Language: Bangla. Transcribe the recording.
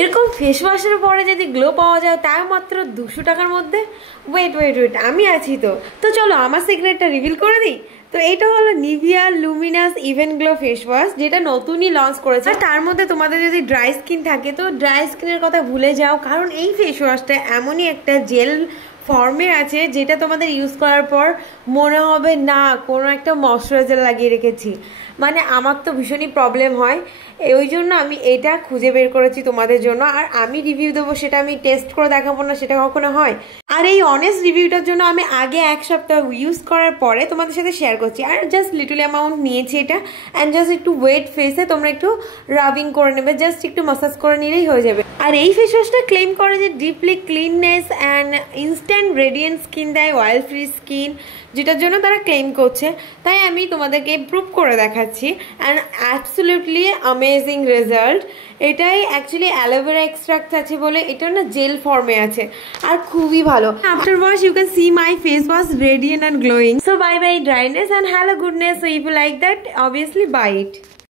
এরকম ফেস ওয়াশের পরে যদি গ্লো পাওয়া যায় তাও মাত্র 200 টাকার মধ্যে। ওয়েট আমি আছি তো চলো আমার সিক্রেটটা রিভিল করে দিই। তো এটা হলো Nivea Luminous even glow face wash, যেটা নতুনই লঞ্চ করেছে। তার মধ্যে তোমাদের যদি ড্রাই স্কিন থাকে তো ড্রাই স্কিনের কথা ভুলে যাও, কারণ এই ফেস ওয়াশটা এমনই একটা জেল ফর্মে আছে যেটা তোমাদের ইউজ করার পর মনে হবে না কোনো একটা ময়শ্চারাইজার লাগিয়ে রেখেছি। মানে আমার তো ভীষণই প্রবলেম হয়, ওই জন্য আমি এটা খুঁজে বের করেছি তোমাদের জন্য। আর আমি রিভিউ দেবো, সেটা আমি টেস্ট করে দেখাবো না, সেটা কখনো হয়। আর এই অনেস্ট রিভিউটার জন্য আমি আগে 1 সপ্তাহ ইউজ করার পরে তোমাদের সাথে শেয়ার করছি। আর জাস্ট লিটল অ্যামাউন্ট নিয়েছি এটা, অ্যান্ড জাস্ট একটু ওয়েট ফেসে তোমরা একটু রাবিং করে নেবে, জাস্ট একটু মাসাজ করে নিলেই হয়ে যাবে। আর এই ফেস ওয়াশটা ক্লেম করে যে deeply cleanness and instant radiant skin দেয়, অয়েল ফ্রি স্কিন, যেটার জন্য তারা ক্লেম করছে। তাই আমি তোমাদেরকে প্রুভ করে দেখাচ্ছি, অ্যান্ড অ্যাবসলিউটলি অ্যামেজিং রেজাল্ট। এটাই অ্যাকচুয়ালি অ্যালোভেরা এক্সট্রাক্ট আছে বলে এটা না জেল ফর্মে আছে, আর খুবই ভালো। After wash you can see my face wash radiant and glowing. So bye bye dryness and hello goodness. So if you like that, obviously buy it.